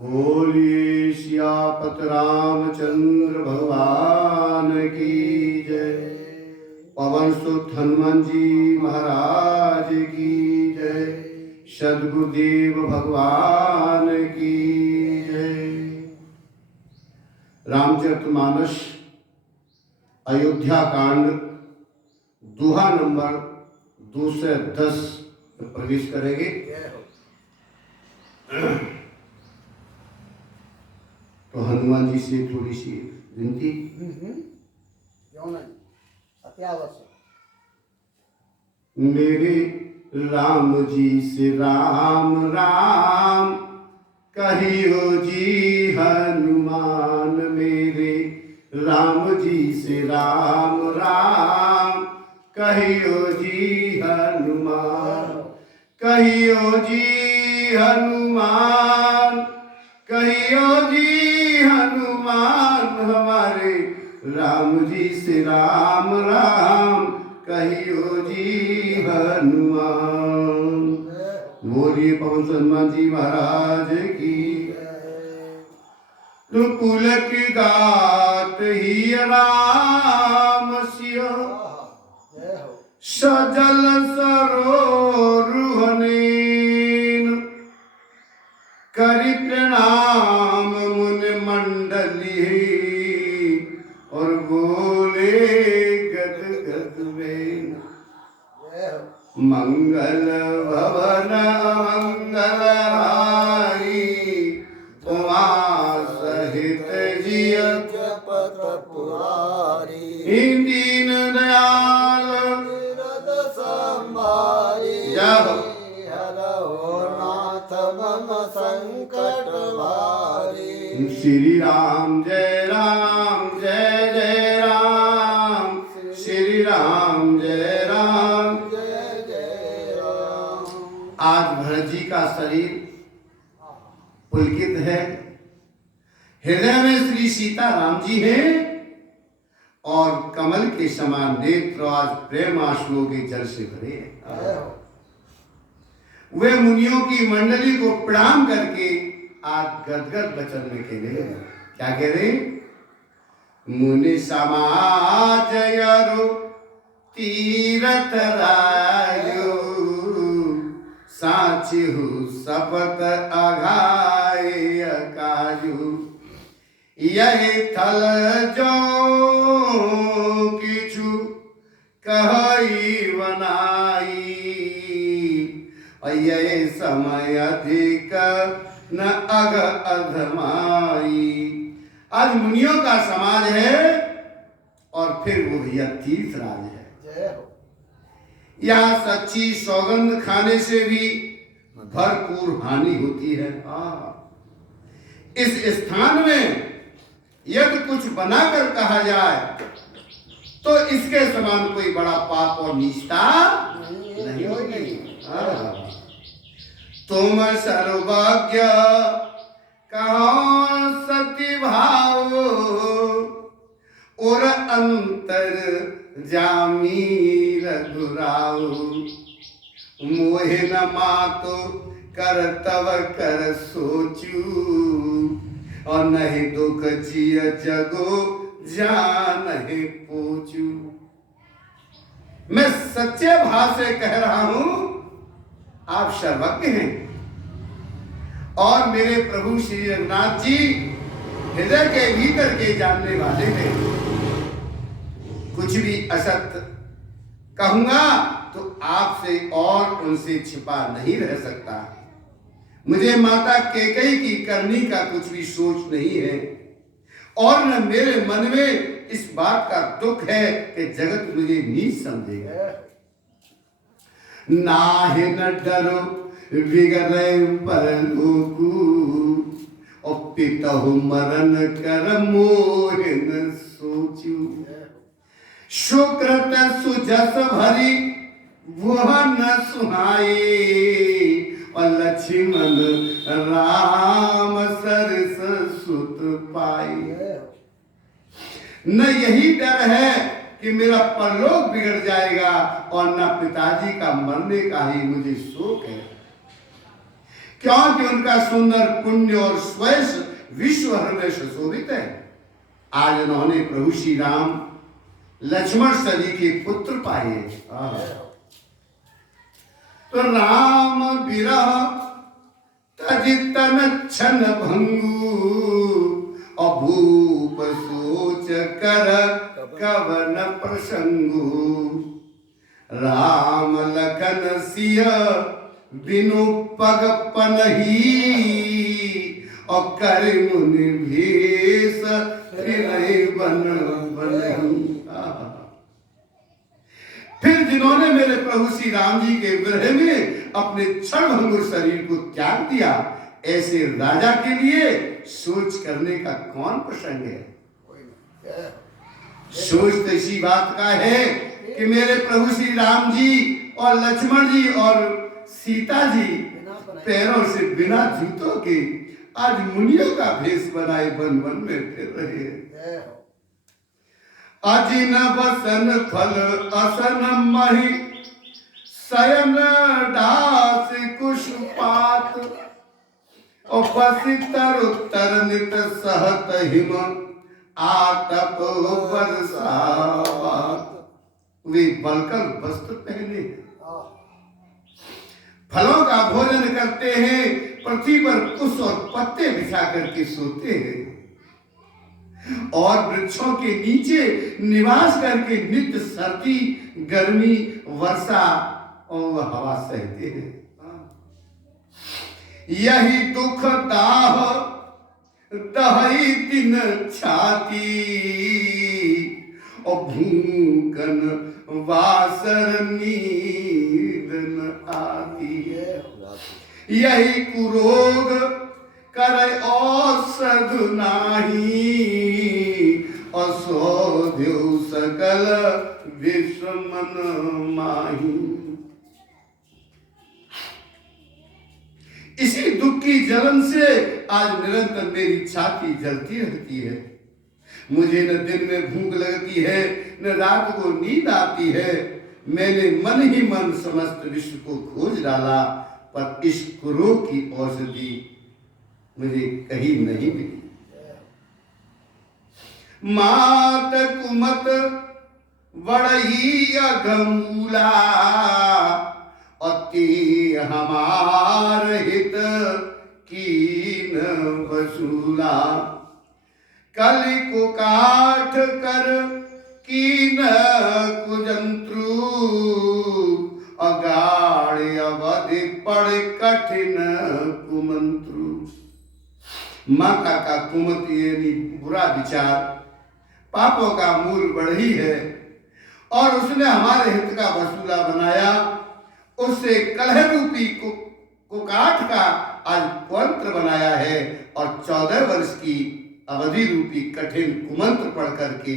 बोलिए सियापत रामचंद्र भगवान की जय। पवन सुत हनुमान जी महाराज की जय। सद्गुरुदेव भगवान की जय। रामचरितमानस अयोध्या कांड दोहा नंबर 210 में प्रवेश करेंगे। तो हनुमान जी से थोड़ी सी विनती। मेरे राम जी से राम राम कहियो जी हनुमान। मेरे राम जी से राम राम कहियो जी हनुमान। कहियो जी हनुमान कहियो जी हनुमान। हमारे राम जी से राम राम कहियो जी हनुमान। बोलिए पवन सुत हनुमान जी महाराज की। कुल की गात ही राम सिया सजल सरोरुहनेन। करि प्रणाम मुन मंडली और बोले गद गद में। मंगल भवन मंगल हारी उमा सहित जियत पत पुरारी। दीन दयाल संभारी हरहो नाथ मम संकट भारी। श्री राम जय राम जय जय राम। श्री राम जय राम जय जय राम। आज भरत जी का शरीर पुलकित है। हृदय में श्री सीता राम जी हैं और कमल के समान नेत्र आज प्रेम आंसुओं के जल से भरे हैं। वे मुनियों की मंडली को प्रणाम करके आज गदगद वचन में कह रहे हैं। क्या कह रहे? मुनि समाज यरु तीरथ रायो। साचिहु शपथ अघाय काजू। यही थल जो किछु कहई बनाई। यही समय अधिक न अग अधमाई। आज मुनियों का समाज है और फिर वो भैया तीर्थ राज है। यहाँ सच्ची सौगंध खाने से भी भरपूर हानि होती है। इस स्थान में यदि कुछ बनाकर कहा जाए तो इसके समान कोई बड़ा पाप और नीचता नहीं होगी। तुम सर्वज्ञ कहो सती भाव और अंतर जामी रघुराव। मोहे न मातो कर तव कर सोचू और नहीं दुख जिय जगो जान ही पूछू। मैं सच्चे भाव से कह रहा हूं, आप सर्वज्ञ हैं और मेरे प्रभु श्री रघुनाथ जी हृदय के भीतर के जानने वाले हैं। कुछ भी असत कहूंगा तो आपसे और उनसे छिपा नहीं रह सकता। मुझे माता कैकेयी की करनी का कुछ भी सोच नहीं है और न मेरे मन में इस बात का दुख है कि जगत मुझे नीच समझेगा। नाहि न डरो विगरे परलोकु और पितहु मरण कर मोहि न सोचू। सुकृत सुजस भरी भुवन सुहाई और लक्ष्मण राम सरस सुत पाई। न यही डर है कि मेरा परलोक बिगड़ जाएगा और न पिताजी का मरने का ही मुझे शोक है। क्योंकि उनका सुंदर पुण्य और स्वयं विश्व हृदय सुशोभित है। आज उन्होंने प्रभु श्री राम लक्ष्मण सजी के पुत्र पाए। तो राम विरह तजितन छन भंगु अभूप सोच कर कवन प्रसंगु राम लखन सिय बिनु पग पनही और कर मुनि भेष बन बनही। फिर जिन्होंने मेरे प्रभु श्री राम जी के विरह में अपने क्षणभंगुर शरीर को त्याग दिया, ऐसे राजा के लिए सोच करने का कौन प्रसंग है। सोच तो इसी बात का है कि मेरे प्रभु श्री राम जी और लक्ष्मण जी और सीता जी पैरों से बिना जूतों के आज मुनियों का भेष बनाए वन वन में फिर रहे हैं। अजिन बसन फल असन मही शयन दास कुशपात और पसितर उत्तर नित सहत हिम आतप बरसात। वे बलकर वस्त्र पहने फलों का भोजन करते हैं, पृथ्वी पर कुश और पत्ते बिछा करके सोते हैं और वृक्षों के नीचे निवास करके नित्य सर्दी गर्मी वर्षा और हवा सहते हैं। यही दुख दाह दहई दिन छाती और भूकन वासर नींद न आती। यही कुरोग करे औषध नाही और सौध्यु सकल विश्व मन माही। इसी दुख की जलन से आज निरंतर मेरी छाती जलती रहती है। मुझे न दिन में भूख लगती है न रात को नींद आती है। मैंने मन ही मन समस्त विश्व को खोज डाला, पर इस कुरोग की औषधि मुझे कहीं नहीं मिली। मात कुमत बड़ही अगमूला अति हमार हित कीन वसूला। कलि को काठ कर कीन कुजंत्रु अगाड़ अवधि पड़ कठिन कुमंत्रु। माता का कुमत यानी बुरा विचार पापों का मूल बढ़ी है और उसने हमारे हित का वसूला बनाया। उससे कलह रूपी कुकाठ का आज कुमंत्र बनाया है और 14 वर्ष की अवधि रूपी कठिन कुमंत्र पढ़ करके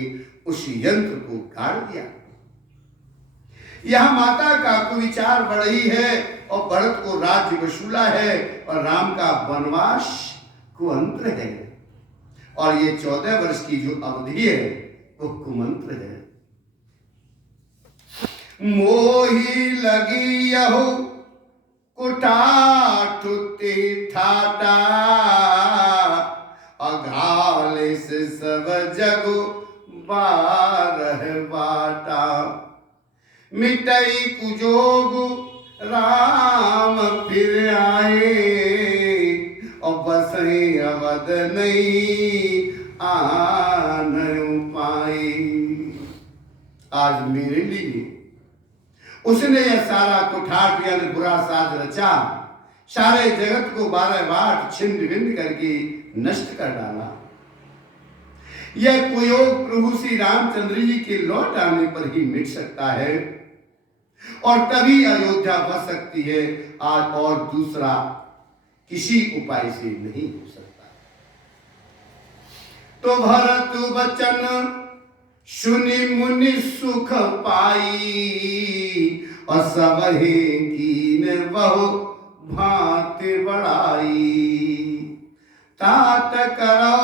उस यंत्र को गाड़ दिया। यह माता का कुविचार बढ़ी है और भरत को राज्य वसूला है और राम का वनवास कुमंत्र है और ये 14 वर्ष की जो अवधि है वो कुमंत्र है। मोही लगी यहो कुटाठ ठाटा अघाले से सब जग बारह बाटा। मिटई कुजोग राम फिर आए और बसे अवध नहीं आन पाए। आज मेरे लिए उसने यह सारा कुठाट यानी बुरा साज रचा, सारे जगत को 12 बाट छिन्न भिन्न करके नष्ट कर डाला। यह कुयोग प्रभु श्री रामचंद्र जी के लौट आने पर ही मिट सकता है और तभी अयोध्या बच सकती है। आज और दूसरा किसी उपाय से नहीं हो सकता। तो भरत वचन सुनि मुनि सुख पाई और सबहे कीन बहु भांति बढ़ाई। तात करो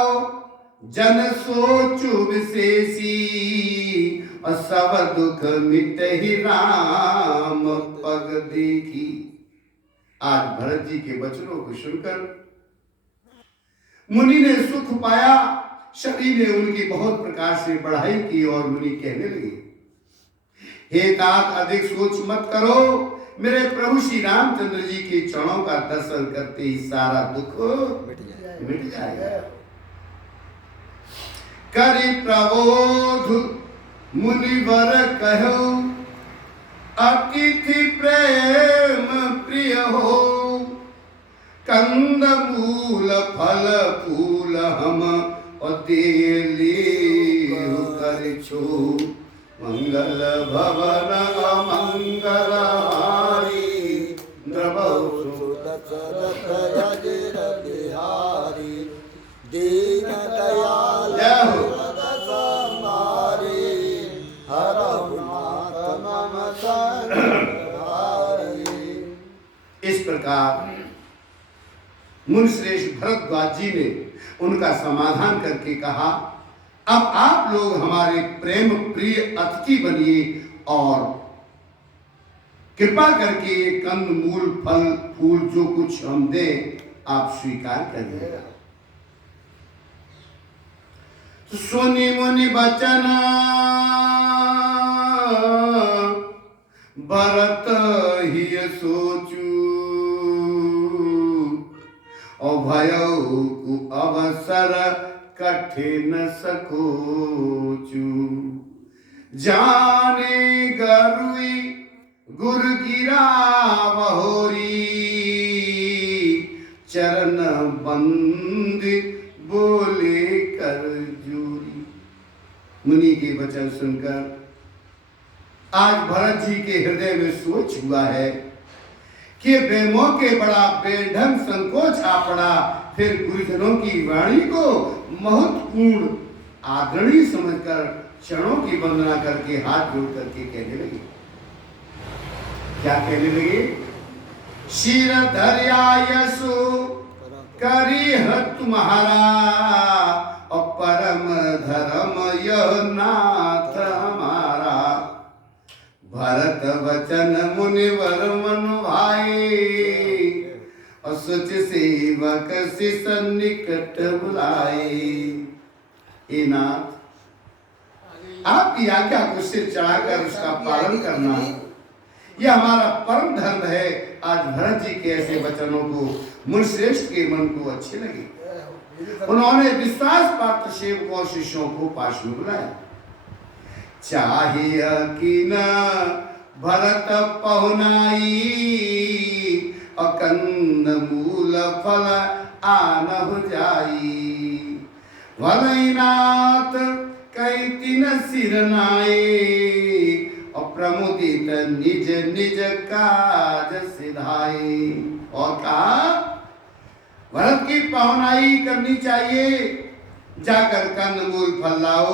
जन सोचु विशेषी और सब दुख मिटहि राम पग देखी। आज भरत जी के वचनों को सुनकर मुनि ने सुख पाया। शबरी ने उनकी बहुत प्रकार से बढ़ाई की और मुनि कहने लगे, हे तात, अधिक सोच मत करो, मेरे प्रभु श्री रामचंद्र जी के चरणों का दर्शन करते ही सारा दुख मिट जाएगा। करि प्रबोध मुनिवर कहो, अतिथि प्रेम प्रिय हो, कंद मूल फल फूल हम अतेली कर छो, मंगल भवन अमंगल हारी, द्रवहु दशरथ अजिर बिहारी, दीन दयाल समारी, हरहु नाथ मम संहारी। इस प्रकार मुनिश्रेष्ठ भरद्वाज जी ने उनका समाधान करके कहा, अब आप लोग हमारे प्रेम प्रिय अतिथि बनिए और कृपा करके कंद मूल फल फूल जो कुछ हम दें आप स्वीकार करिए। सुनि मुनि बचन भरत ही सोचू, भयउ अवसर कठिन सकोचू, जाने गरुई गुर गिरा बहोरी, चरण बंद बोले कर जूरी। मुनि के वचन सुनकर आज भरत जी के हृदय में सोच हुआ है कि बेमौके बड़ा बेढंग संकोच आ पड़ा, फिर गुरुजनों की वाणी को महत्वपूर्ण आदरणीय समझकर चरणों की वंदना करके हाथ जोड़ करके कहने लगे। क्या कहने लगे? शिर धर्या यसो करी तुम्हारा, और परम धर्म यह नाथ हमारा, भरत वचन मुनिवर मन भाई, असुच सेवक शिष निकट बुलाए। हे नाथ, आपकी आज्ञा को सिर चढ़ाकर उसका पालन करना यह हमारा परम धर्म है। आज भरत जी के ऐसे वचनों को मुनिश्रेष्ठ के मन को अच्छे लगे। उन्होंने विश्वास पात्र सेवकों और शिष्यों को पास में बुलाया। चाहिए कि न भरत पहुनाई, अकंद मूल फल आनहु जाई, भलैनाथ कई तीन सिर नाए, और प्रमुदित निज निज काज सिधाए। और कहा भरत की पहुनाई करनी चाहिए, जाकर कंद मूल फल लाओ।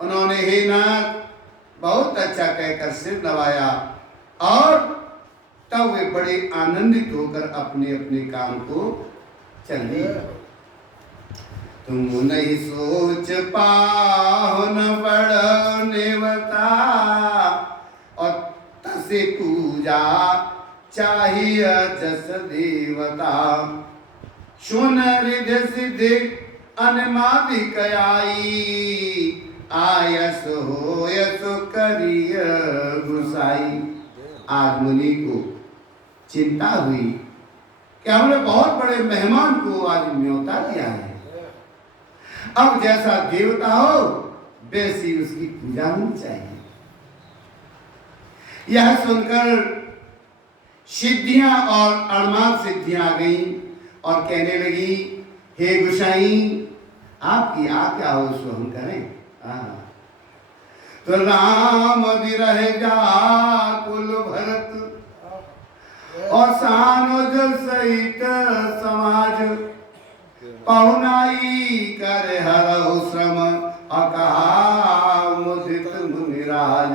उन्होंने हे नाथ बहुत अच्छा कहकर सिर नवाया और तब वे बड़े आनंदित होकर अपने अपने काम को चल दिए। तुम नहीं सोच पाओ न बड़ नेवता, और तसे पूजा चाहिए जस देवता, सुन रिधि सिद्धि अनमादिक आई, आयस हो यस करिय गुसाई। आज मुनि को चिंता हुई कि हमने बहुत बड़े मेहमान को आज न्योता दिया है, अब जैसा देवता हो वैसी उसकी पूजा होनी चाहिए। यह सुनकर सिद्धियां और अणमात सिद्धियां आ गई और कहने लगी, हे गुसाई, आपकी आज्ञा हो सो हम करें। तो राम विरह व्याकुल भरत, और सानुज सहित समाज, पहुनाई कर हरहु श्रम, अकहा मुदित मुनिराज।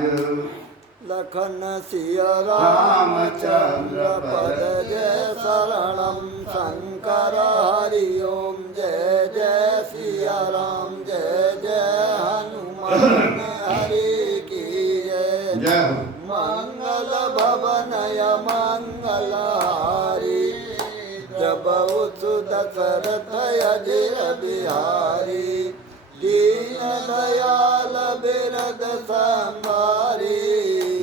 लखन सिय रामचंद्र पद जय शरणम शंकर, हरि ओम जय जय सिया राम, जय जय हनुमान हरि की जय। मंगल भवन मंगल हारी, दशरथ अजय बिहारी दीन दयाल बिरद संभारी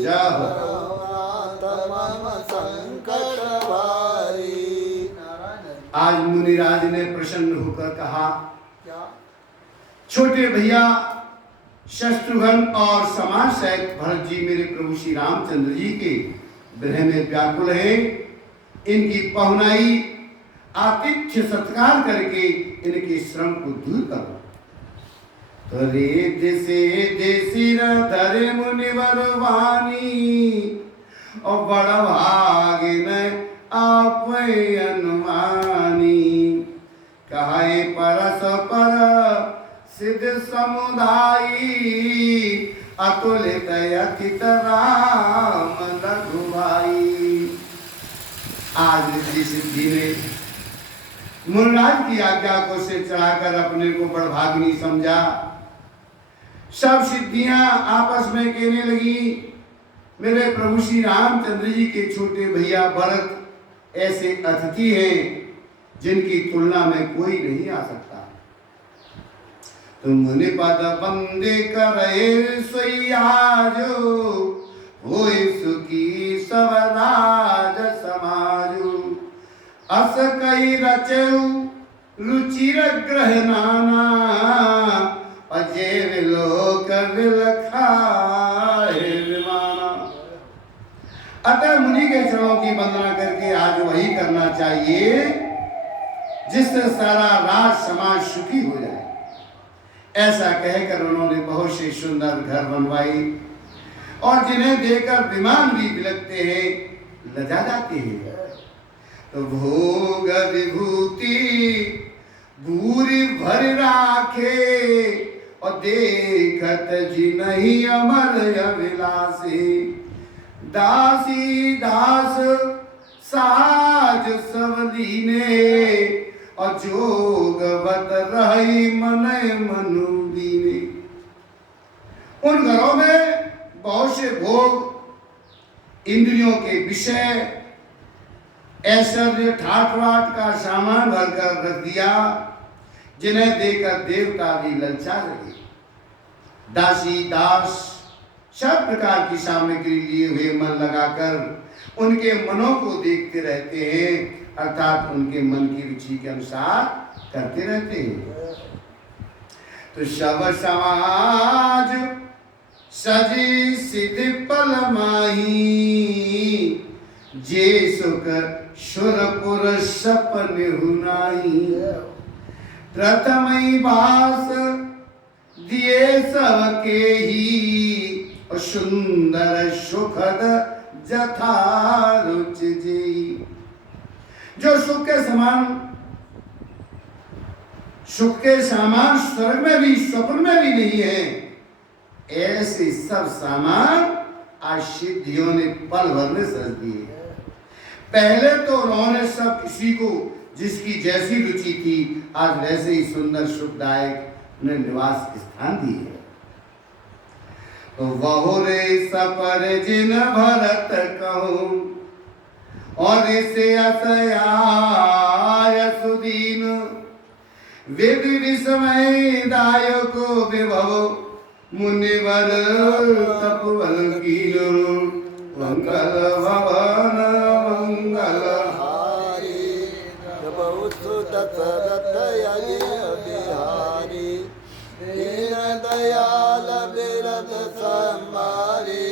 नाथ मम संकट भारी। आज मुनिराज ने प्रसन्न होकर कहा, क्या? छोटे भैया शत्रुघ्न और समाज सहित भरत जी मेरे प्रभु श्री रामचंद्र जी के गृह में व्याकुल हैं। इनकी पहुनाई आतिथ्य सत्कार करके इनके श्रम को दूर करो। तरे दिसे देसिर धरे मुनिवर वाणी और बड़ भाग न आप अनुमानी कहे परस्पर सिद्ध समुदायी अतुलित अखित राम रघुभाई। आज ऋषि सिद्धि ने मुनिराज की आज्ञा को से चढ़ाकर अपने को बड़भागिनी समझा। सब सिद्धियां आपस में कहने लगी, मेरे प्रभु श्री रामचंद्र जी के छोटे भैया भरत ऐसे अतिथि हैं जिनकी तुलना में कोई नहीं आ सकता। तुम मुनि पद बंदे करे सयाजो होए सुखी सब राज समाजो अस कई रचऊ रुचिर ग्रह नाना अजय विलोक विलखाए विमाना। अतः मुनि के चरणों की वंदना करके आज वही करना चाहिए जिससे सारा राज समाज सुखी हो जाए। ऐसा कहकर उन्होंने बहुत से सुंदर घर बनवाए और जिन्हें देखकर विमान भी बिलकते हैं, लजा जाते हैं। तो भोग विभूति भूरी भर राखे और देखत जिन्हीं अमर अभिलाषे दासी दास साज सब लीने और जोगवत रही मन मनु दीने। उन घरों में बहुत से भोग इंद्रियों के विषय ऐश्वर्य ठाट वाट का सामान भरकर रख दिया जिन्हें देखकर देवता भी ललचा रहे। दासी दास सब प्रकार की सामग्री लिए हुए मन लगाकर उनके मनों को देखते रहते हैं, अर्थात उनके मन की रुचि के अनुसार करते रहते हैं। तो सब समाज सजी सिद्धि पल माही जे सुख सुरपुर सपन हुनाई प्रथम बास दिए सबके ही सुंदर सुखद जथा रुच जी। जो सुख के सामान स्वर्ग में भी स्वप्न में भी नहीं है, ऐसे सब सामान आज सिद्धियों ने पल भर में सज दिए। पहले तो उन्होंने सब किसी को जिसकी जैसी रुचि थी आज वैसे ही सुंदर सुखदायक उन्हें निवास स्थान दिए। तो बहुरे सपर जिन भरत कहूं और इसे असयाय सुदीन विधि विस्मय दायको विभव मुनिवर तपवल कीनो मंगल भवन मंगल हारी बहुत दशरथ अजय बिहारी दीन दयाल बिरद संभारी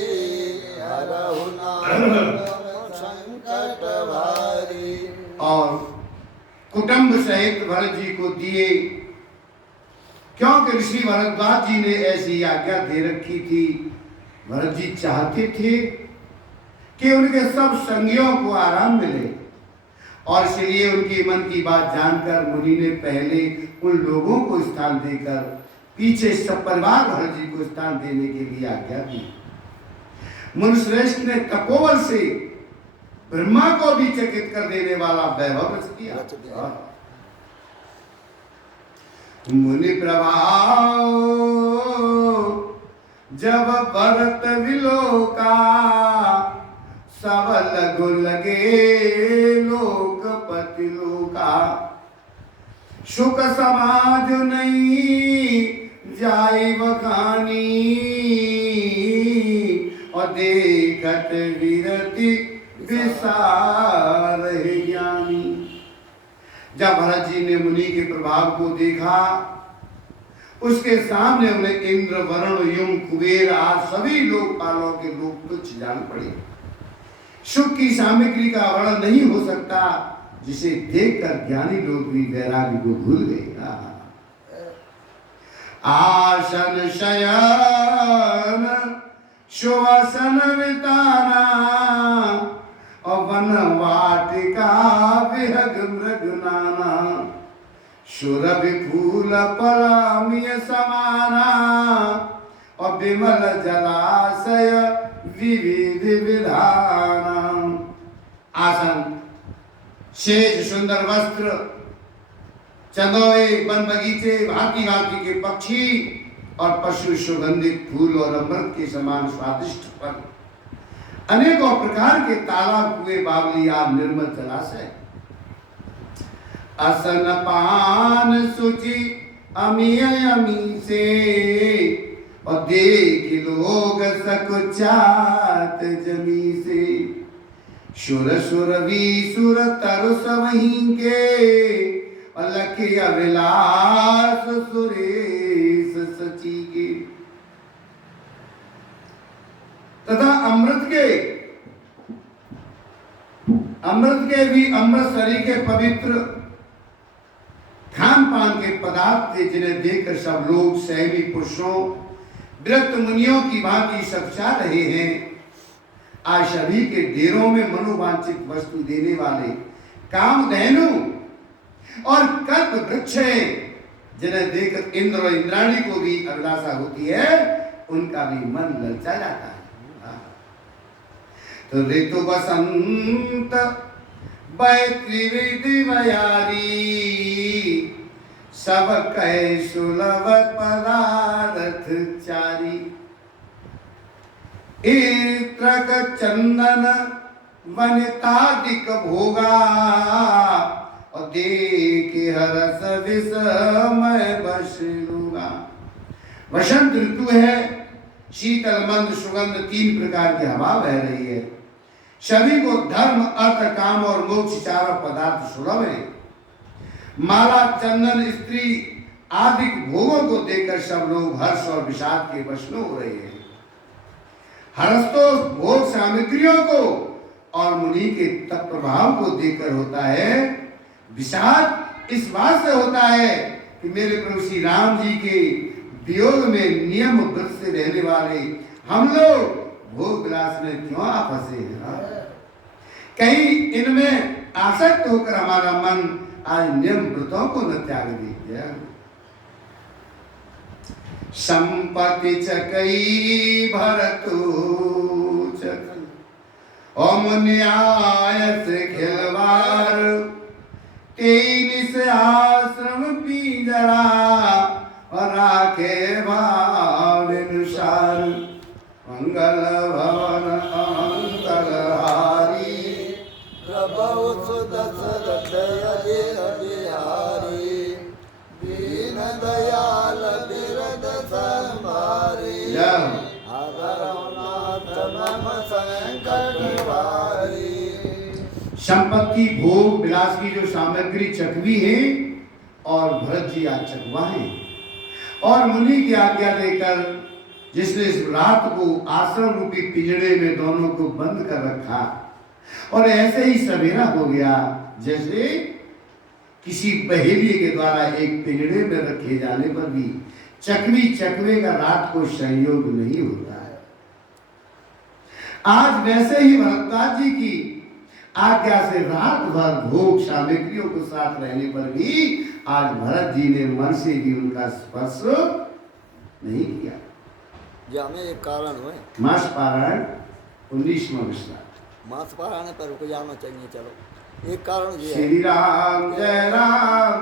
हरहु नाथ संकट भारी। और कुटुंब सहित भरत जी को दिए, क्योंकि ऋषि भरद्वाज जी ने ऐसी आज्ञा दे रखी थी। भरत जी चाहते थे कि उनके सब संगियों को आराम मिले और इसलिए उनकी मन की बात जानकर मुनि ने पहले उन लोगों को स्थान देकर पीछे सब परिवार भरत जी को स्थान देने के लिए आज्ञा दी। मुनिश्रेष्ठ ने तपोबल से ब्रह्मा को भी चकित कर देने वाला वैभव रच किया। मुनि प्रभाव जब भरत विलोका सब लघु लगे लोकपति लोका सुख समाज नहीं जाई बखानी, और देखत विरति विसार ज्ञानी। जब भरत जी ने मुनि के प्रभाव को देखा, उसके सामने उन्हें इंद्र, वरुण, यम, कुबेर आज सभी लोकपालों के लोग तुच्छ जान पड़े। सुख की सामग्री का वर्णन नहीं हो सकता, जिसे देखकर ज्ञानी लोग भी वैराग्य को भूल गए। आसन शयन सुवसन विताना, और वन वाटिका विहग मृग नाना, सुरभि फूल पलामिय समाना, और विमल जलाशय विविध विधाना। आसन, शेष, सुंदर वस्त्र, चंदोए, वन बगीचे, भांति भांति के पक्षी और पशु, सुगंधित फूल और अमृत के समान स्वादिष्ट फल, अनेकों प्रकार के तालाब, कुएं, बावलिया, निर्मल जलाशय, असन पान सुचि अमी अमी से, और देख लोग सकुचात जमी से। सुर सुर भी सुर तरु समही के, अलखि अभिलाष सुरेश सची के। तथा अमृत के भी अमृतसरी के पवित्र खान पान के पदार्थ थे, जिन्हें देखकर सब लोग सहमी पुरुषों, विरक्त मुनियों की भांति सपचा रहे हैं। आज सभी के डेरों में मनोवांछित वस्तु देने वाले कामधेनु और कल्प वृक्ष हैं, जिन्हें देखकर इंद्र और इंद्राणी को भी अभिलाषा होती है, उनका भी मन ललचा जाता है। तो ऋतु बसंत बैत्री बयारी, सब कहे सुलभ पदार्थ चारी। इत्रक चंदन वनितादिक भोगा, और देखे हरस विषमय बस लूगा। वसंत ऋतु है, शीतल मंद सुगंध 3 प्रकार की हवा बह रही है। सभी को धर्म, अर्थ, काम और मोक्ष चारों पदार्थ सुलभ है। माला, चंदन, स्त्री आदि भोगों को देखकर सब लोग हर्ष और विषाद के वश में हो रहे हैं। हर्ष तो भोग सामग्रियों को और मुनि के तप प्रभाव को देखकर होता है, विषाद इस बात से होता है कि मेरे प्रभु श्री राम जी के वियोग में नियम व्रत से रहने वाले हम लोग भोग विलास में क्यों आ फंसे हैं। कहीं इनमें आसक्त होकर हमारा मन आज नियम व्रतों को न त्याग दे। संपत्ति चकई भरतु ओम न्याय से खिलवार, तेन से आश्रम पीजरा, और राखे भाव अनुसार। मंगल भवन अंतरहारी, प्रभु सुदशरथ बिहारी, दीन दयाल बिरद संभारी। हरनाथ मम संकट भारी। संपत्ति, भोग विलास की जो सामग्री चकवी है, और भरत जी आज चकवा है। और मुनि की आज्ञा देकर जिसने इस रात को आश्रम रूपी पिंजड़े में दोनों को बंद कर रखा, और ऐसे ही सवेरा हो गया जैसे किसी पहेली के द्वारा एक पिंजड़े में रखे जाने पर भी चकवी चकवे का रात को संयोग नहीं होता है। आज वैसे ही भरद्वाज जी की आज्ञा से रात भर भोग सामग्रियों को साथ रहने पर भी आज भरत जी ने मन से भी उनका स्पर्श नहीं किया। जाने एक कारण हुए मास पारायण 19वां विश्वास। मास पारायण पर रुक जाना चाहिए। चलो एक कारण ये श्री राम जय राम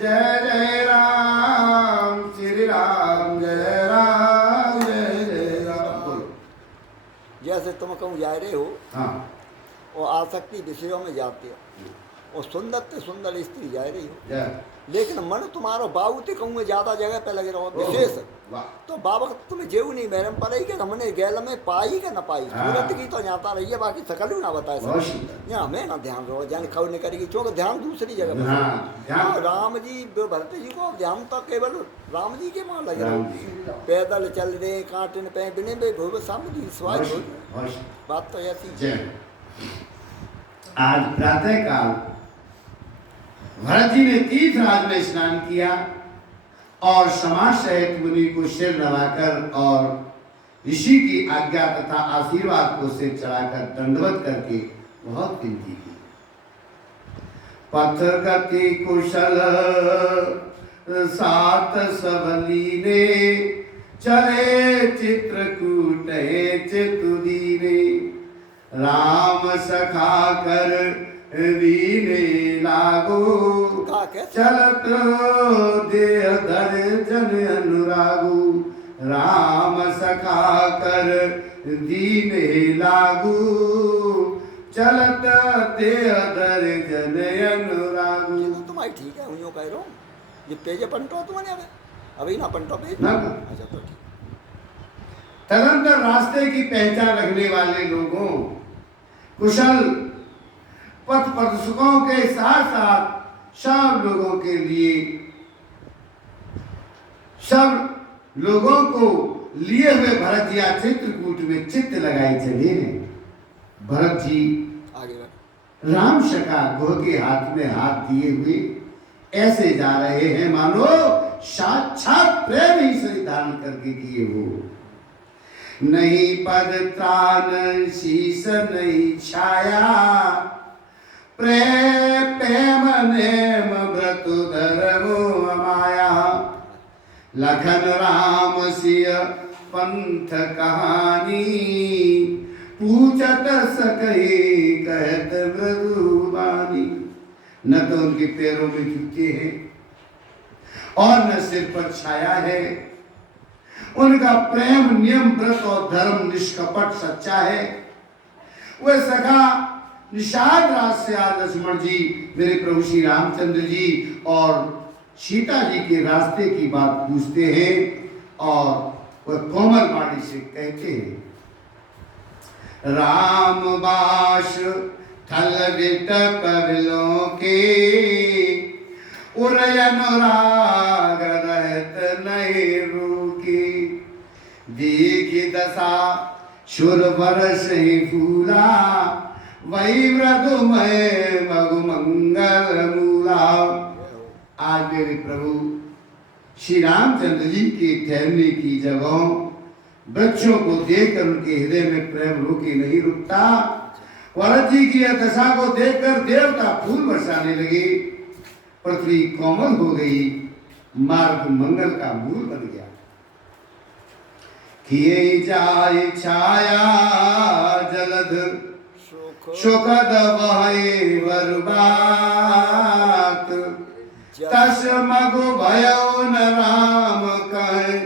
जय जय राम, श्री राम जय राम जय जय राम। बोलो। जैसे तुम कहूँ जा रहे हो, हाँ, और आसक्ति विषयों में जाते हो, और सुंदर ते सुंदर स्त्री जा रही हो, जय लेकिन मन तुम्हारो बाबू ते कहूँगे ज्यादा जगह पे लगे रहो ओह, विशेष। वाह तो बाबा तुम्हें जेऊ नहीं मैरम पड़ेगी कि हमने गैल में पाई कि ना पाई, हाँ। सूरत की तो जाता रही है, बाकी सकल ना बताए बहुत सब सुंदर। यहाँ हमें ना ध्यान रहो, जान खबर नहीं करेगी क्योंकि ध्यान दूसरी जगह पर। हाँ, ध्यान- हाँ, राम जी भरत जी को ध्यान तो केवल राम जी के वहाँ लगे राम रहो, जी। पैदल चल रहे कांटे पे बिने बे भूव सामने स्वाद बहुत हो, सुंदर, बहुत सुंदर। बात तो ऐसी। जय। आज प्रातः काल भरत जी ने तीर्थराज में स्नान किया और समाज सहित मुनि को सिर नवाकर और ऋषि की आज्ञा तथा आशीर्वाद को सिर चढ़ाकर दंडवत करके बहुत विनती की। पथ गति कुशल सात सबलीने, चले चित्रकूट चितुदीने, राम सखा कर दीने लागो, कहा के चलत देह धर जन अनुरागु, राम सखा कर दीने लागू, चलत देह धर जन अनुरागु। ये तो तुम्हारी ठीक है, उन्हों कह रहा हूँ ये पेज पंटो तुम्हारे अभी ना पंटो पे ना। अच्छा तो ठीक। तदंतर रास्ते की पहचान रखने वाले लोगों, कुशल पथ प्रदर्शकों के साथ साथ सब लोगों के लिए, सब लोगों को लिए हुए भरत जी आज चित्रकूट में चित्त लगाए चले हैं। भरत जी आगे बढ़ राम शका गुह के हाथ में हाथ दिए हुए ऐसे जा रहे हैं मानो साक्षात प्रेम ही से धारण करके किए हो। नहीं पद त्राण शीस नहीं छाया, प्रेम नेम व्रत धर्मो माया, लखन राम सिय पंथ कहानी, पूछत सकही कहत मृदुबानी। न तो उनके पैरों में जूते हैं और न सिर पर छाया है, उनका प्रेम नियम व्रत और धर्म निष्कपट सच्चा है। वह सखा निषाद राज से आज लक्ष्मण जी मेरे प्रभु श्री रामचंद्र जी और सीता जी के रास्ते की बात पूछते हैं और वह कोमल वाणी से कहते हैं, राम बास थल विटप विलों के, उरय अनुराग रहत नहीं रूकी, देखी दशा शुर बरस ही फूला, वही मृदुमय मगु मंगल मूला। आज मेरे प्रभु श्री रामचंद्र जी के ठहरने की जगहों वृक्षों को देखकर उनके हृदय में प्रेम रोके नहीं रुकता। भरत जी की यह दशा को देखकर देवता फूल बरसाने लगे, पृथ्वी कोमल हो गई, मार्ग मंगल का मूल बन गया। किए जाए छाया जलद सुखद वहे बर्बात, तस मगु भयो न राम कहे,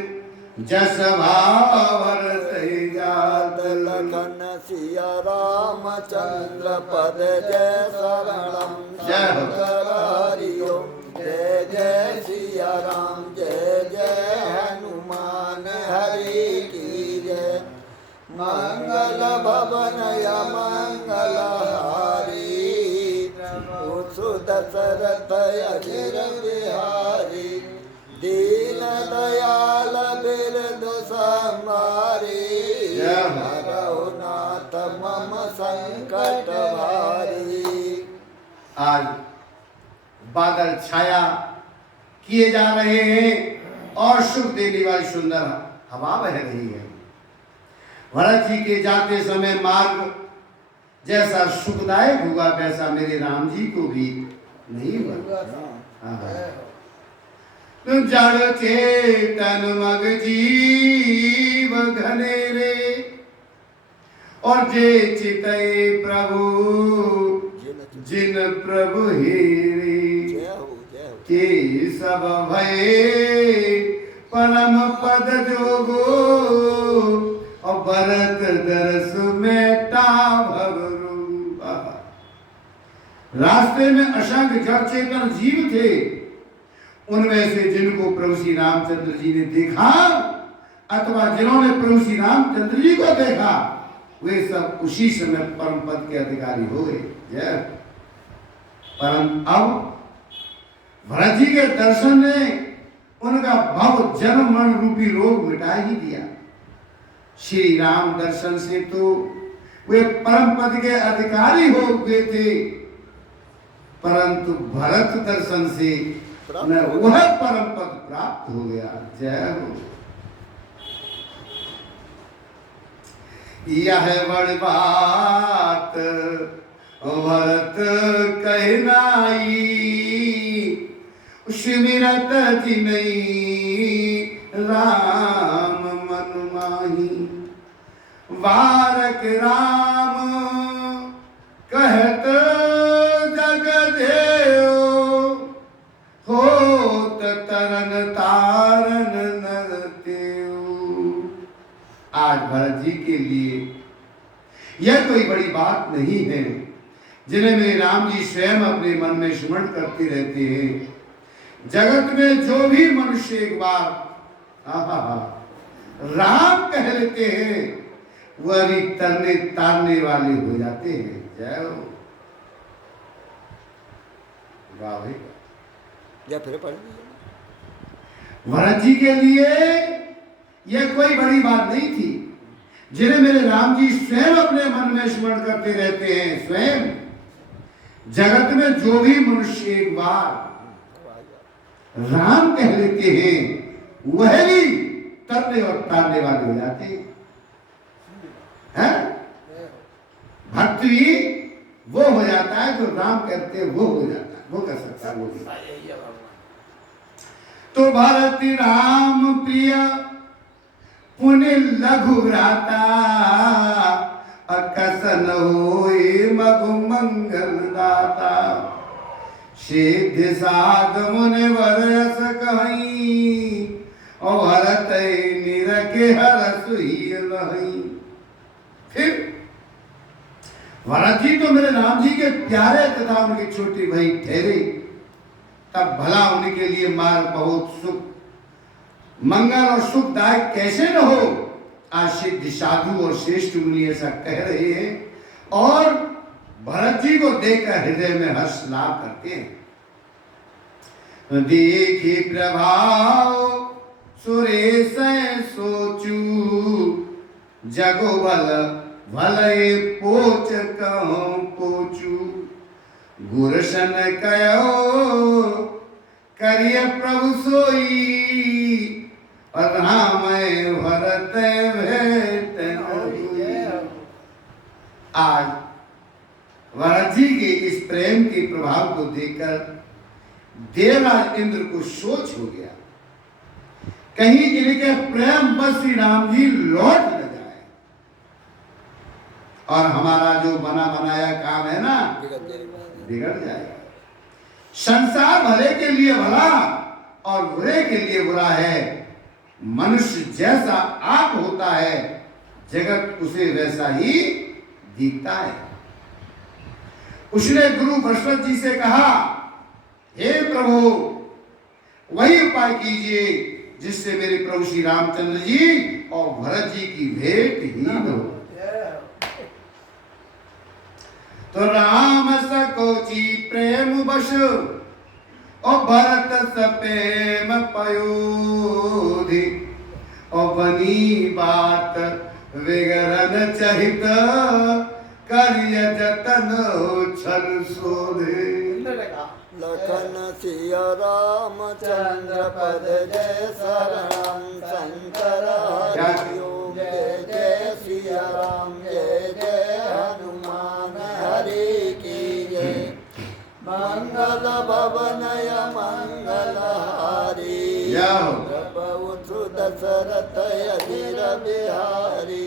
जस भावर सही जात। लखन सिया रामचंद्र पद जय शरणम शंकर हरिओ, जय जय सिया राम जय जय हनुमान हरि की जय, मंगल भवन या मंगल हारी, दशरथ अजिर बिहारी, दीन दयाल बिरदु समारी, रघुनाथ मम संकट भारी। आज बादल छाया किए जा रहे हैं और सुख देने वाली सुंदर हवा बह रही है। भरत जी के जाते समय मार्ग जैसा सुखदायक हुआ वैसा मेरे राम जी को भी नहीं हुआ। जड़ चेतन मग जीव घनेरे, और जे चितय प्रभु जिन प्रभु हेरे, के सब भय परम पद जोगो, और भरत दरस में भवरू। रास्ते में असंख्य जड़ चेतन जीव थे, उनमें से जिनको प्रभु श्री रामचंद्र जी ने देखा अथवा जिन्होंने प्रभु श्री रामचंद्र जी को देखा, वे सब उसी समय परम पद के अधिकारी हो गए। जय। परंतु अब भरत जी के दर्शन ने उनका भव जन्म मरण रूपी रोग मिटा ही दिया। श्री राम दर्शन से तो वे परम पद के अधिकारी हो गए थे, परंतु भरत दर्शन से न वह परम पद प्राप्त हो गया। जय हो। यह बड़ बात भरत कहनाई, सुमिरत जिनई राम मन माही। वारक राम कहत जगदेव, होत तरन तारन नर तेव। आज भरत जी के लिए यह कोई बड़ी बात नहीं है, जिन्हें मेरे राम जी स्वयं अपने मन में स्मरण करते रहते हैं। जगत में जो भी मनुष्य एक बार राम कह लेते हैं, वह भी तरने तारने वाले हो जाते हैं। जय हो। वाह भाई, या फिर पढ़ भरत जी के लिए यह कोई बड़ी बात नहीं थी, जिन्हें मेरे राम जी स्वयं अपने मन में स्मरण करते रहते हैं। स्वयं जगत में जो भी मनुष्य एक बार राम कह लेते हैं, वह भी तरने और तारने वाले हो जाते हैं। भक्त भी वो हो जाता है जो राम कहते हैं, वो हो जाता है, वो कर सकता है वो भी। तो भरत राम प्रिय पुण्य लघु भ्राता, अकसन होए मघु मंगल दाता। सिद्ध साध मुनिवर रस कहीं, और भरत निरखे हरस ही नहीं। फिर भरत जी तो मेरे राम जी के प्यारे तथा उनके छोटे भाई ठहरे, तब भला उनके लिए मार्ग बहुत सुख मंगल और सुखदायक कैसे न हो। आज सिद्ध साधु और श्रेष्ठ मुनि ऐसा कह रहे हैं और भरत जी को देखकर हृदय में हर्ष लाभ करते हैं। देखी प्रभाव सुरेश सोचू, जगो भल भले पोच कहूं पोचू। गुरसन कयो करिय प्रभु सोई, और राम भरत भेट। आज भरत जी के इस प्रेम के प्रभाव को देखकर देवराज इंद्र को सोच हो गया, कहीं इनके प्रेम बस श्री राम जी लौट न जाए और हमारा जो बना बनाया काम है ना बिगड़ जाएगा। संसार भले के लिए भला और बुरे के लिए बुरा है। मनुष्य जैसा आप होता है, जगत उसे वैसा ही दिखता है। उसने गुरु बृहस्पति जी से कहा, हे प्रभु वही उपाय कीजिए जिससे मेरे प्रभु श्री रामचंद्र जी और भरत जी की भेंट ही न हो। तो राम सकोची प्रेम बश, और भरत सप्रेम पयोधि। और बनी बात विगरन चहित, करिय जतन छल शोधे। लखन सिया रामचंद्र पद जय शरणम शंकर हरि ओम। जय जय सिया राम, जय जय हनुमान हरि की जय। मंगल भवनय मंगलहारी, प्रभु दशरथ अधीर बिहारी।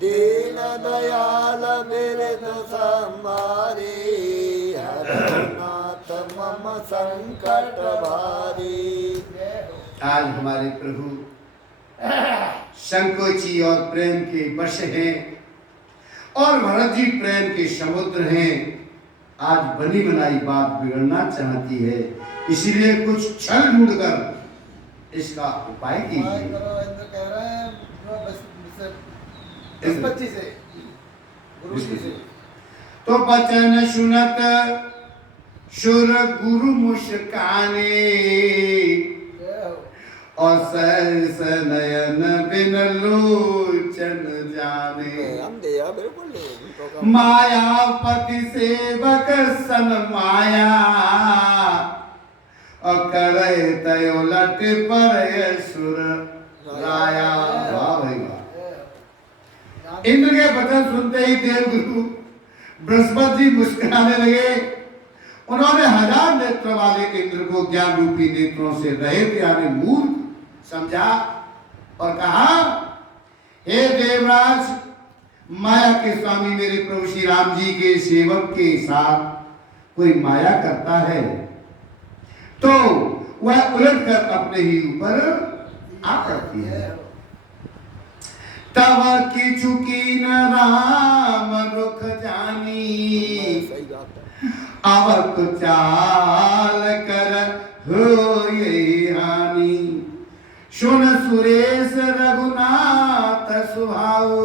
दीन दयाल बिरद समारी, हरनाथ मम संकट भारी। आज हमारे प्रभु संकोची और प्रेम के वश हैं और भरत जी प्रेम के समुद्र हैं। आज बनी बनाई बात बिगड़ना चाहती है, इसलिए कुछ छल ढूंढकर इसका उपाय कीजिए। इंद्र कह रहे हैं बृहस्पति से, गुरु जी से। तो बचन सुनत शुर गुरु मुस्काने, और सहस नयन बिन लोचन जाने। हम दिया बिल्कुल मायापति सेवक सन माया, और करे तयो लट पर सुर राया। वाह भाई वाह। इंद्र के वचन सुनते ही देवगुरु बृहस्पति जी मुस्कुराने लगे। उन्होंने 1000 नेत्र वाले इंद्र को ज्ञान रूपी नेत्रों से रहित यानी मूर्ख समझा और कहा, हे देवराज, माया के स्वामी मेरे प्रभु श्री राम जी के सेवक के साथ कोई माया करता है तो वह उलट कर अपने ही ऊपर आ करती है। तब की चुकी न राम रुख जानी, आवक चाल कर हो ये हानि। सुन सुरेश रघुनाथ सुहाऊ,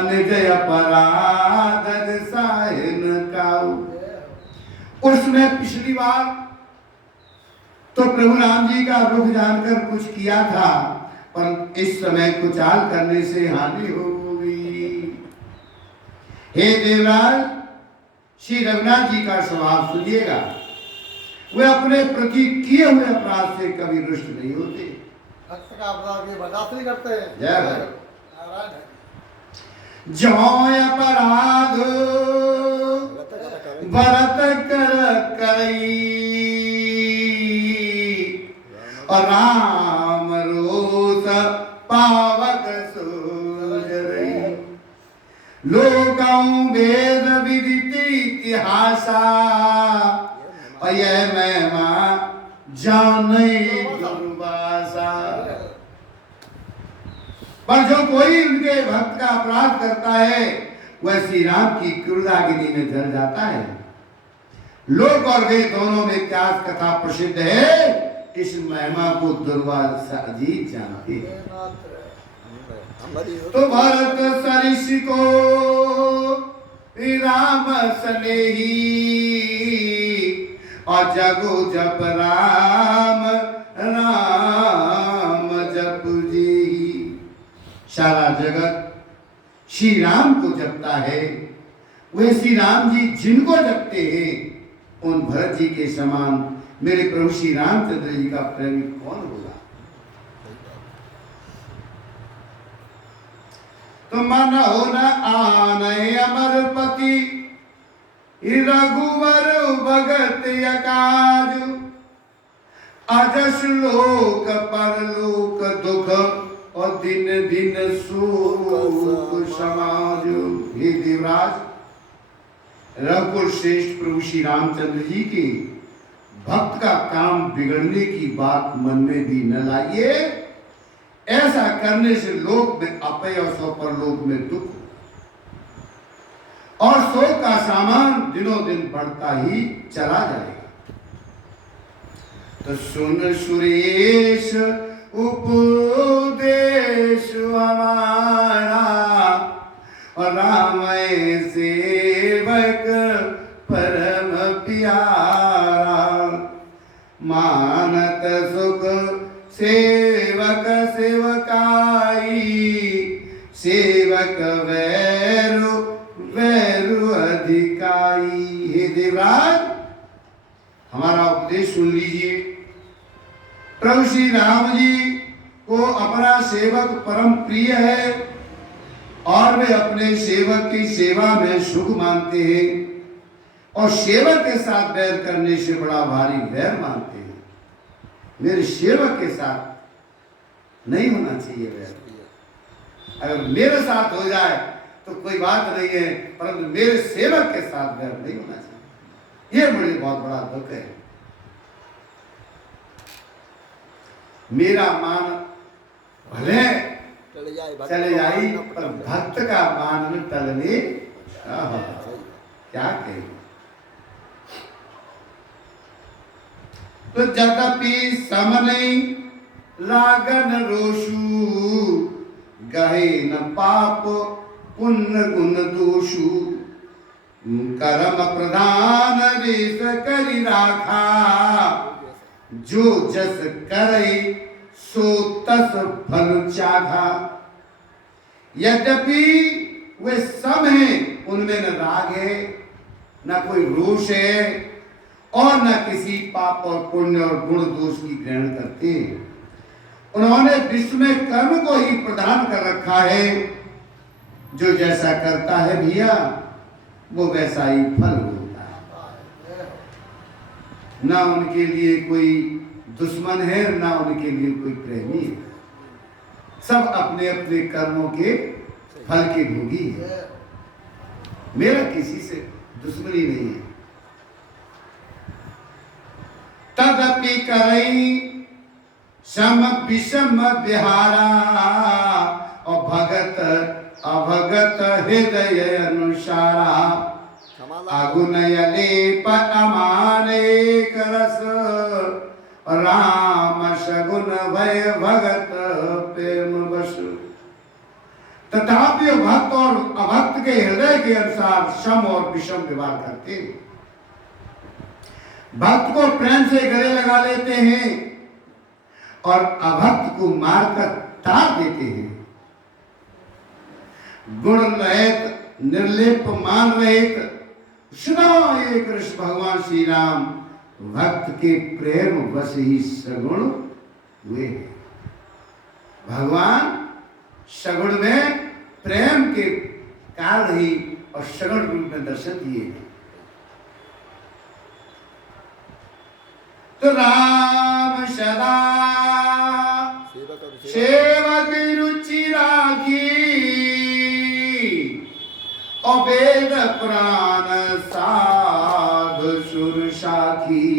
निज अपराध साहिन काऊ। उसने पिछली बार तो प्रभु राम जी का रुख जानकर कुछ किया था, पर इस समय कुचाल करने से हानि होगी। हे देवराज, श्री रघुनाथ जी का स्वभाव सुनिएगा। वे अपने प्रति किए हुए अपराध से कभी रुष्ट नहीं होते, भक्त का अपराध ये बर्दाश्त नहीं करते हैं। जय भाई। जो अपराध भरत कर करई, और राम रोष पावक सोजरई। लोकं वेद विदिति इतिहासा, और यह महिमा जाने दुर्वासा। पर जो कोई उनके भक्त का अपराध करता है वह श्री राम की क्रोधाग्नि में जल जाता है। लोक और वे दोनों में इतिहास कथा प्रसिद्ध है, इस महिमा को दुर्वासा जी जानते हैं। तो भरत सरिष को राम सनेही, और जगो जप राम राम जप जी। सारा जगत श्री राम को जपता है, वे श्री राम जी जिनको जपते हैं उन भरत जी के समान मेरे प्रभु श्री रामचंद्र जी का प्रेमी कौन होगा। तो मन हो न आने अमरपति, रघुवर भगत यकाज। अजस लोक परलोक दुख, और दिन दिन सुख समाज। हे देवराज, रघुकुल श्रेष्ठ प्रभु श्री रामचंद्र जी के भक्त का काम बिगड़ने की बात मन में भी न लाइए। ऐसा करने से लोक में अपयश और परलोक में दुख, और शोक का सामान दिनों दिन बढ़ता ही चला जाएगा। तो सुन सुरेश उपदेश हमारा, और राम सेवक परम प्यारा। मानत सुख सेवक सेवकाई, सेवक वैरु वैरु अधिकाई। हे देवराज, हमारा उपदेश सुन लीजिए। प्रभु श्री राम जी को अपना सेवक परम प्रिय है, और वे अपने सेवक की सेवा में सुख मानते हैं, और सेवक के साथ बैर करने से बड़ा भारी वैर मानते हैं। मेरे सेवक के साथ नहीं होना चाहिए वैर। अगर मेरे साथ हो जाए तो कोई बात नहीं है, परंतु मेरे सेवक के साथ वैर नहीं होना चाहिए। ये मुझे बहुत बड़ा दुख है। मेरा मान भले चले जाए, पर भक्त का मान में टलने। क्या कहे। तो जतपि सम नहीं लागन रोषु, गहे न पाप पुण्य गुण दोषु, कर्म प्रधान वेश करि राखा, जो जस करे सो तस फल चाखा। यद्यपि वे सब हैं, उनमें न राग है, न कोई रोष है, और न किसी पाप और पुण्य और गुण दोष की ग्रहण करते हैं। उन्होंने विश्व में कर्म को ही प्रदान कर रखा है। जो जैसा करता है भैया वो वैसा ही फल होता है। ना उनके लिए कोई दुश्मन है, ना उनके लिए कोई प्रेमी है। सब अपने अपने कर्मों के फल के भोगी है। मेरा किसी से दुश्मनी नहीं है। तदपि करई सम विषम विहारा, और भगत अभगत हृदय अनुसारा, अगुनय लेप अमान एक रस, राम सगुन भय भगत प्रेम बस। तथापि भक्त और अभक्त के हृदय के अनुसार सम और विषम व्यवहार करते हैं। भक्त को प्रेम से गले लगा लेते हैं और अभक्त को मारकर तार देते हैं। गुण रहित निर्लेप मान रहित सदा एक रस भगवान श्री राम भक्त के प्रेम वश ही सगुण हुए हैं। भगवान सगुण में प्रेम के कारण ही और सगुण रूप में दर्शन दिए हैं। तो राम सदा सेवक रुचि राखी, और वेद पुराण साधु सुर साखी,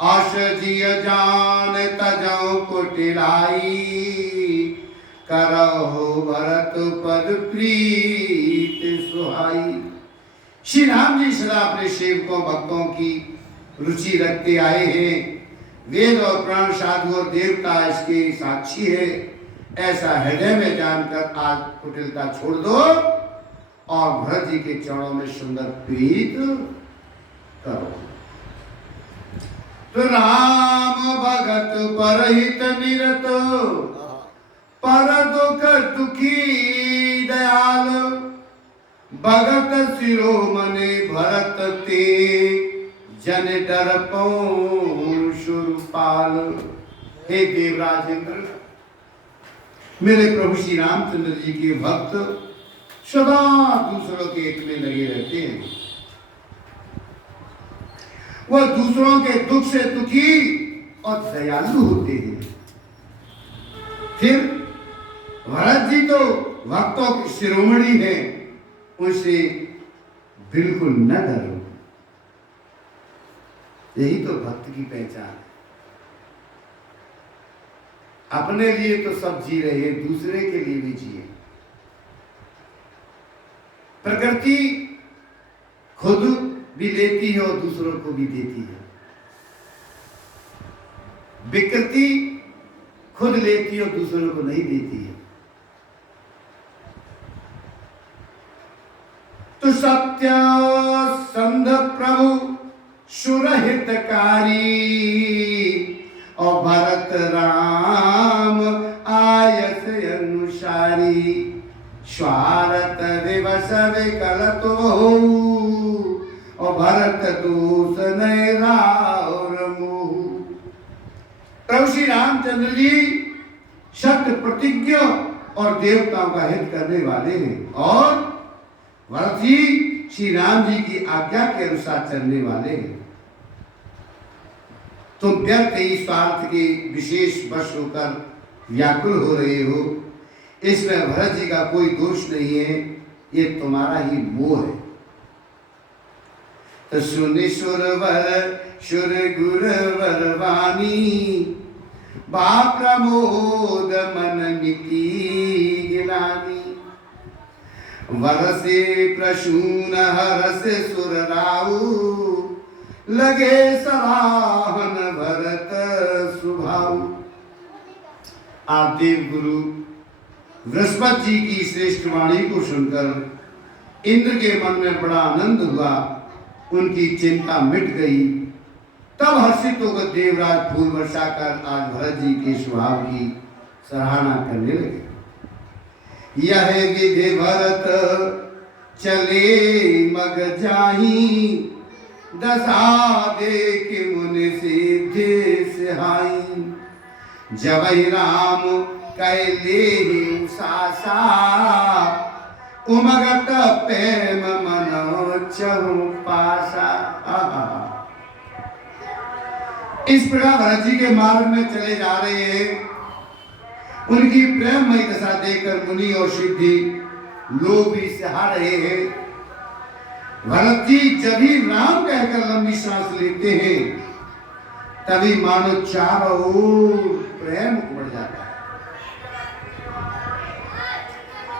आश जिय जान तजौ कुटिलाई, करहो भरत पद प्रीत सुहाई। श्री राम जी सदा अपने सेवकों भक्तों की रुचि रखते आए हैं। वेद और पुराण साधु और देवता इसके साक्षी है। ऐसा हृदय में जानकर आज कुटिलता छोड़ दो और भरत जी के चरणों में सुंदर प्रीत करो। तो राम भगत परहित निरत, पर दुख दुखी दयाल, भगत शिरोमणि भरत ते, जन डरपौ शुरपाल। हे देवराज इंद्र, मेरे प्रभु श्री रामचंद्र जी के भक्त सदा दूसरों के हित में लगे रहते हैं। वह दूसरों के दुख से दुखी और दयालु होते हैं। फिर भरत जी तो भक्तों के शिरोमणि हैं, उनसे बिल्कुल न डरो। यही तो भक्त की पहचान है। अपने लिए तो सब जी रहे हैं, दूसरे के लिए भी जिए। प्रकृति खुद भी लेती है और दूसरों को भी देती है। विकृति खुद लेती है और दूसरों को नहीं देती है। तो सत्य संध प्रभु सुरहितकारी, और भरत राम आयस अनुसारी, स्वारत विवश विकलत हो, और भरत दोष नय राउर मोह। प्रभु श्री रामचंद्र जी सत्य प्रतिज्ञ और देवताओं का हित करने वाले हैं, और भरत जी श्री राम जी की आज्ञा के अनुसार चलने वाले हैं। तुम व्यर्थ ही स्वार्थ के विशेष वश होकर व्याकुल हो रहे हो। इसमें भरत जी का कोई दोष नहीं है, ये तुम्हारा ही मोह है। तो सुनि सुरवर सुर गुरवर वाणी, बा प्रमोद मन मिटी गिलानी, वरसे प्रसून हरसे सुरराऊ, लगे सराहन भरत सुभाऊ। आप देव गुरु बृहस्पति जी की श्रेष्ठ वाणी को सुनकर इंद्र के मन में बड़ा आनंद हुआ, उनकी चिंता मिट गई। तब हर्षित होकर देवराज फूल वर्षा कर आज भरत जी के स्वभाव की सराहना करने लगे। यह विधि भरत चले मग जाही, दशा देख मुनि सिद्धि सिहाई। जबहि राम कैले सासा, उमगत प्रेम मनो चहु पासा। इस प्रकार भरत जी के मार्ग में चले जा रहे हैं। उनकी प्रेममयी दशा देखकर मुनि और सिद्धि लोग भी सहा रहे हैं। भरत जी जब ही राम कहकर लंबी सांस लेते हैं, तभी मानो चारों ओर प्रेम उमड़ जाता है।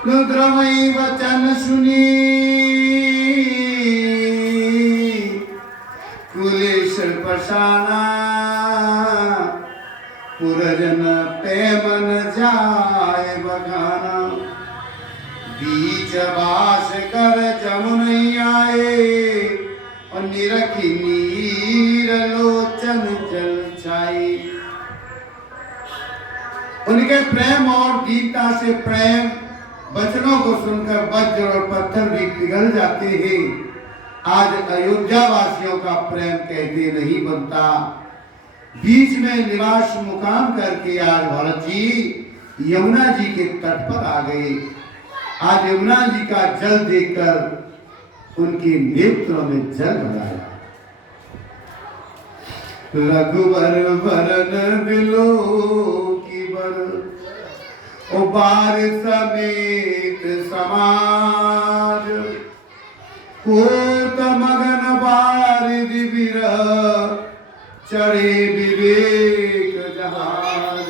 रुद्रमयी वचन सुनी, कुलेश पसाना। पुरजन पेमन जाए बखाना, बीच बास कर जमुन आए। और निरखी नीर लोचन जल छाई। उनके प्रेम और गीता से प्रेम वचनों को सुनकर वज्र और पत्थर भी पिघल जाते हैं। आज अयोध्या वासियों का प्रेम कहते नहीं बनता। बीच में निवास मुकाम करके आज भरत जी यमुना जी के तट पर आ गए। आज यमुना जी का जल देखकर उनके नेत्रों में जल भराया। रघुवर भरन बिलो की बर, ओ बार समेत समाज। होत मगन बारिधि बिरह, चढ़े विवेक जहाज।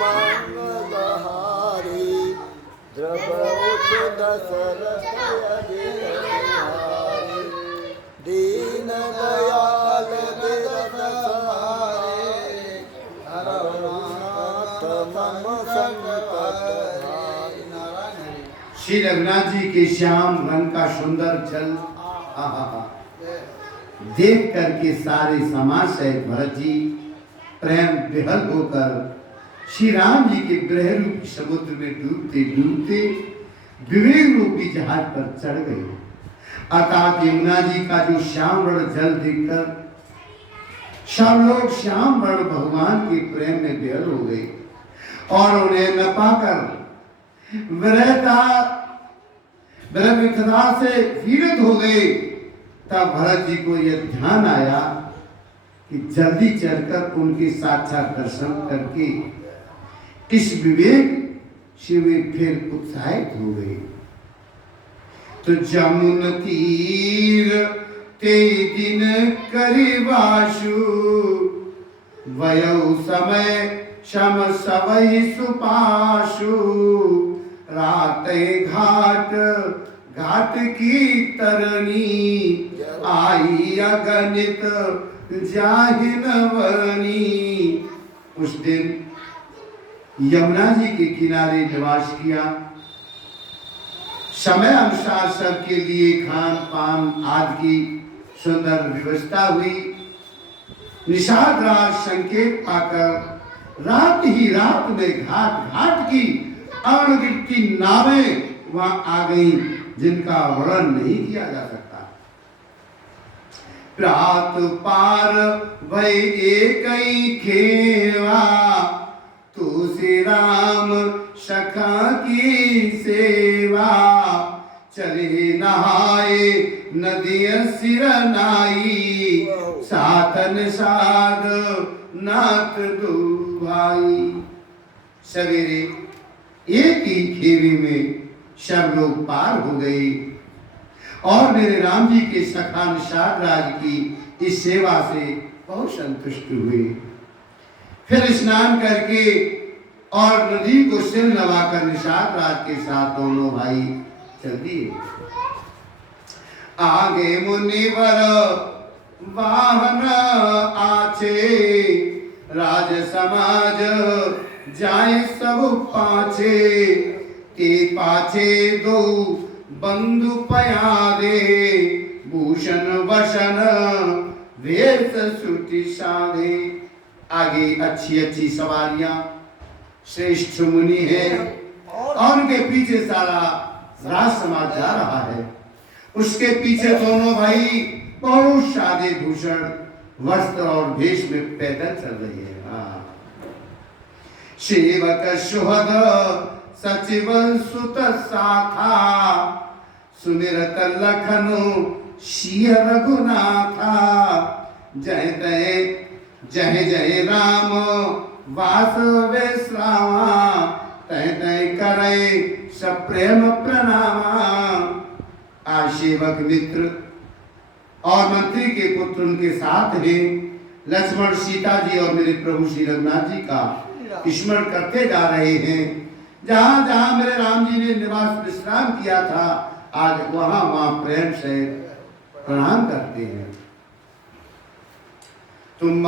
मंगलहारी द्रवउत दशरथ अभिलाषी, दीन दयाल दशरथ सहारे, रघुनाथ मम संकट हारे। श्री रघुनाथ जी के श्याम रंग का सुंदर जल देख करके सारे समाज सहित भरत जी प्रेम विहल होकर श्री राम जी के ग्रह रूपी समुद्र में डूबते डूबते विवेक रूपी जहाज पर चढ़ गए। अर्थात यमुना जी का जो श्याम वर्ण जल देखकर सब लोग श्याम वर्ण भगवान के प्रेम में विहल हो गए और उन्हें न पाकर विरहता से पीड़ित हो गए। तब भरत जी को यह ध्यान आया कि जल्दी चलकर उनके साक्षात दर्शन करके इस विवेक से वे फिर उत्साहित हो गए। तो जमुन तीर ते दिन करिबाशु, वयौ समय शम सबहि सुपाशु। रात घाट घाट की तरनी, आई अगणित जाहिन वरनी। उस दिन यमुना जी के किनारे निवास किया। समय अनुसार सबके लिए खान पान आदि की सुंदर व्यवस्था हुई। निषाद रात संकेत पाकर रात ही रात में घाट घाट की अणगिनती नावें वहां आ गई, जिनका वर्णन नहीं किया जा सकता। प्रात पार भय एकई खेवा, तू श्री राम सखा की सेवा। चले नहाए नदी सिर नाई, सातन साध नाथ दो भाई। सवेरे एक ही खेवे में सब लोग पार हो गए और मेरे राम जी के सखा निषाद राज की इस सेवा से बहुत संतुष्ट हुए। फिर स्नान करके और नदी को सिर नवाकर निषाद राज के साथ दोनों भाई चल दिए। आगे मुनिवर वाहन आछे, राज समाज जाए सब पाछे, के पाछे दो बंधु पयारे, भूषण वसन वेश श्रुति साधे। आगे अच्छी अच्छी सवारियां श्रेष्ठ मुनि है और उनके पीछे सारा राज समाज जा रहा है। उसके पीछे दोनों भाई बहुत शादे भूषण वस्त्र और भेष में पैदल चल रही है। सेवक सुहद सचिव सुत साथा, सुमिरत लखनु सिय रघुनाथा, जय जय जय राम वासवे श्रावा, तय तय करे सप्रेम प्रणामा। आज सेवक मित्र और मंत्री के पुत्र उनके साथ हैं। लक्ष्मण सीता जी और मेरे प्रभु श्री रघुनाथ जी का स्मरण करते जा रहे हैं। जहां जहां मेरे राम जी ने निवास विश्राम किया था, आज वहां वहां प्रेम से प्रणाम करते हैं। तुम